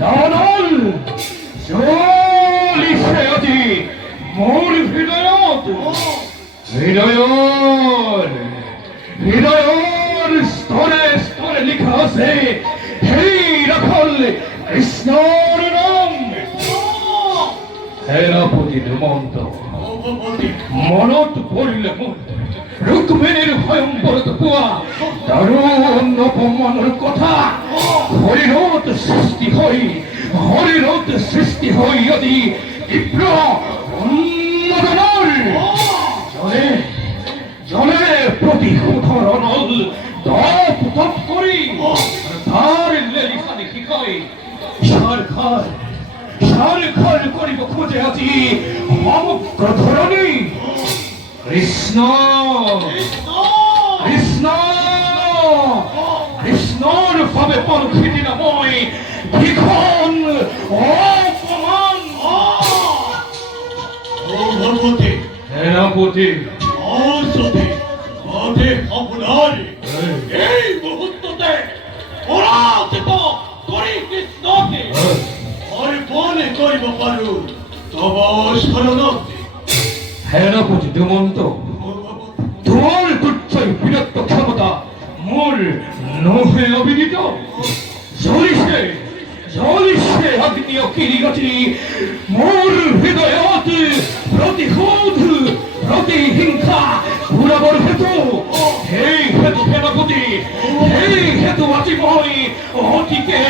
দানল চলিছে আজি মোৰ হৃদয়ত হৃদয়ৰ স্তৰে স্তৰে লিখা আছে সেই ৰাখল কৃষ্ণৰ নাম সেনাপতি ধুমন্ত মনত পৰিলে মোৰ ৰুক্মিণীৰ ভয়ংকৰত পোৱা দাৰুণ অপমানৰ কথা শৰীৰত সৃষ্টি হৈ অতি তীব্ৰ উন্মাদনাৰ জলে প্ৰতিশোধৰ অনল তপ কৰি তাৰ লেলিসা দেখি কয় সাৰ কৰিব খোজে আজি সমগ্ৰ ধৰণী কৃষ্ণৰ বাবে পৰখিতি মই ভীষণ অপমান সেনাপতি এই মুহূর্ততে পরাজিত কৰি কৃষ্ণকে অৰ্পণ কৰিব পাৰো তব শৰণত সেনাপতি ধুমন্ত তোমাৰ তুচ্ছই বীৰত্ব ক্ষমতা মোৰ নহে অবিদিত জ্বলিছে অগ্নিয় কিৰিগতি মোৰ হৃদয়ত প্ৰতিশোধ প্ৰতিহিংসা পুৰাবৰ হেতু সেই হেতু সেনাপতি সেই হেতু আজি মই অতিকে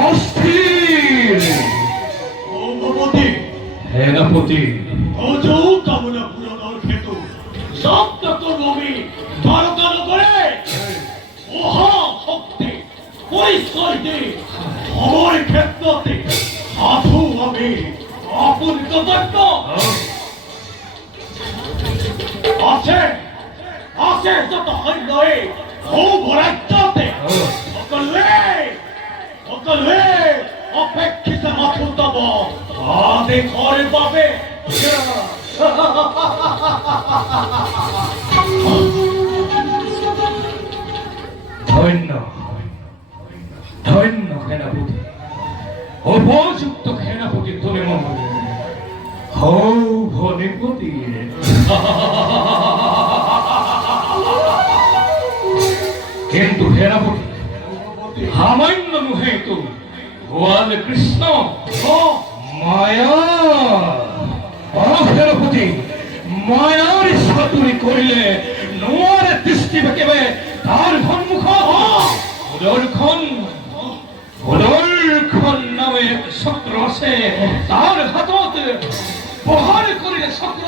অস্থিৰ সেনাপতি অজৌ কামনা পূৰণৰ হেতু সপ্ত কৰ্মী দ্বাৰকা নগৰে মহাশক্তি পৰিচয় দি সময় ক্ষেত্ৰতে সাধু আমি আপোন কৰ্তব্য আছে যত সৈন্যই ভূভৰাজ্যতে সকলোৱে অপেক্ষিত মাথো তব আদেশৰ বাবে ধন্য সেনাপতি উপযুক্ত সেনাপতি তুমি মন ভনিপতি কিন্তু সেনাপতি সামান্য নোহেতু ভুৱাল কৃষ্ণ মায়া সেনাপতি মায়াৰ চাতুৰি কৰিলে নোৱাৰে দৃষ্টি বেকেবে তাৰ সন্মুখত সুদৰ্শন নামে চক্ৰ আছে তাৰ হাতত প্ৰহাৰ কৰিলে চক্ৰ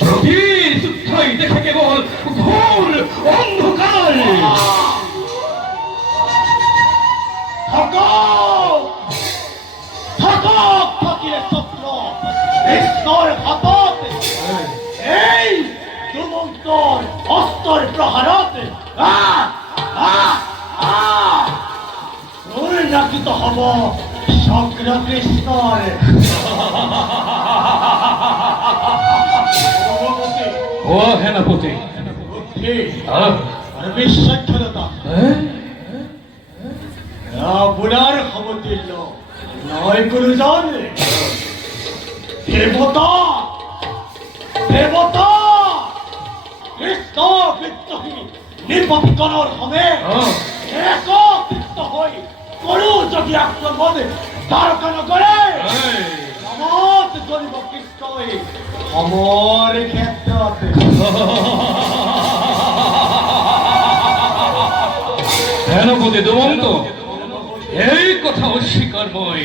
প্ৰতি যুদ্ধই দেখে কেৱল ঘোৰ অন্ধকাৰ থাকিলে চক্ৰ কৃষ্ণৰ হাতত এই দুমন্তৰ অস্ত্ৰৰ প্ৰহাৰত পৰিণামিত হব চক্ৰ কৃষ্ণৰ ও সেনাপতি বিচক্ষণতা আপোনাৰ সমতুল্য নয় গুৰুজন দেৱতা কৃষ্ণ বিদ্ৰোহী নিৰ্বাপিকৰণৰ সমে একত্ৰিত হৈ কৰো যদি আক্ৰমণ দ্বাৰকা নগৰে নামত কৰিব কৃষ্ণই সময় ক্ষেত্ৰত সেনাপতি দুমন্ত এই কথা অস্বীকাৰ মই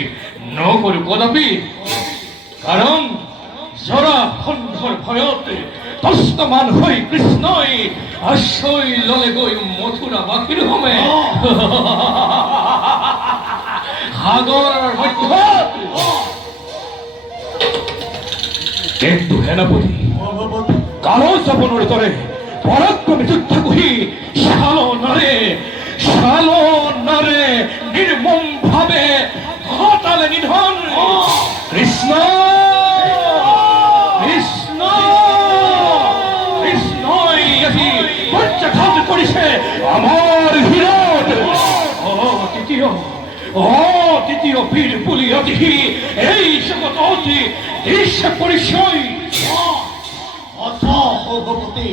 নকৰো কদাপি কাৰণ জৰাসন্ধৰ ভয়ত তস্তমান হৈ কৃষ্ণই আশ্ৰয় ললে গৈ মথুৰা বাকীৰ সমে সাগৰৰ মধ্যত কিন্তু সেনাপতি কালো চাপনৰ দৰে পৰাক্ৰমী যুদ্ধ কৰি শালনাৰে নিৰ্মম ভাৱে ঘটালে নিধন কৃষ্ণই আজি পৰ্যাঘাত কৰিছে আমাৰ হৃদয়ত দ্বিতীয় বীর পুলিয়াদিহি এই শপথ অতি দৃশ্য পরিচয় ভগবতী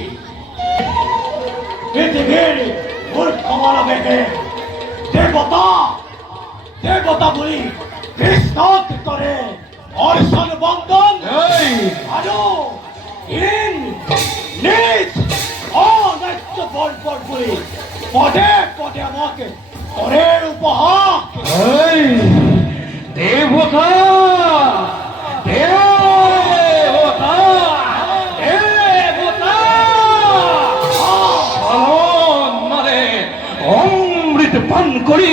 পৃথিবীর মূর্খ মানবেকে দেবতা দেবতা বলি বিস্তার করে অর্ষণ বন্ধন এই আরো হীন নিজ অন্যায্য বর্বর বলি পদে পদে আমাকে করে উপহার এই দেবতা দেবতা দেবতা সালনারে অমৃত পান করি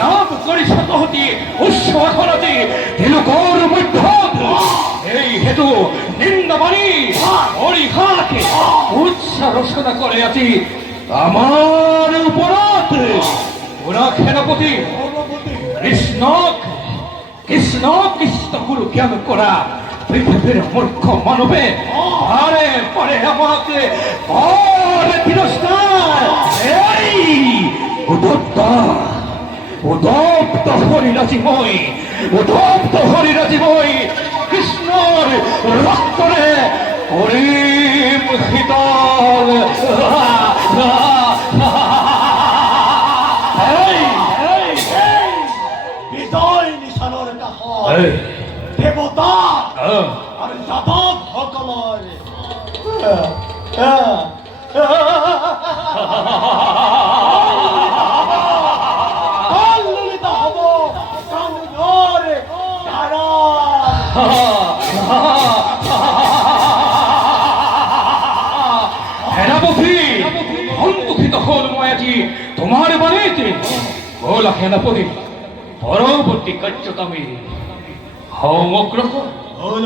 লাভ করি শতহতি উৎসবখনতি তিলকর মধ্য এই হেতু নিন্দাবাণী অরিঘাকে উৎসাহ রচনা করে আছি আমার উপরাত ওরা সেনাপতি কৃষ্ণ কৃষ্ণ কৃষ্ণ গুরু জ্ঞান করা পৃথিবীর মূর্খ মানবে আরে পরে আমাকে পরে তিরস্কার এই উদপ্ত হরিরাজিময় উদপ্ত হরিরাজিময় কৃষ্ণর রক্তরে হরিম শীতল বিজয় নিশানৰ কাষত দেৱতা আৰু যাদৱ সকলৰ ললিত হ'ব কান্দৰ ধাৰা সেনাপতি সন্মুখিত হল মই আজি তোমাৰ বাণীতে বলা সেনাপতি পৰৱৰ্তী কাৰ্যত আমি সমগ্ৰ হল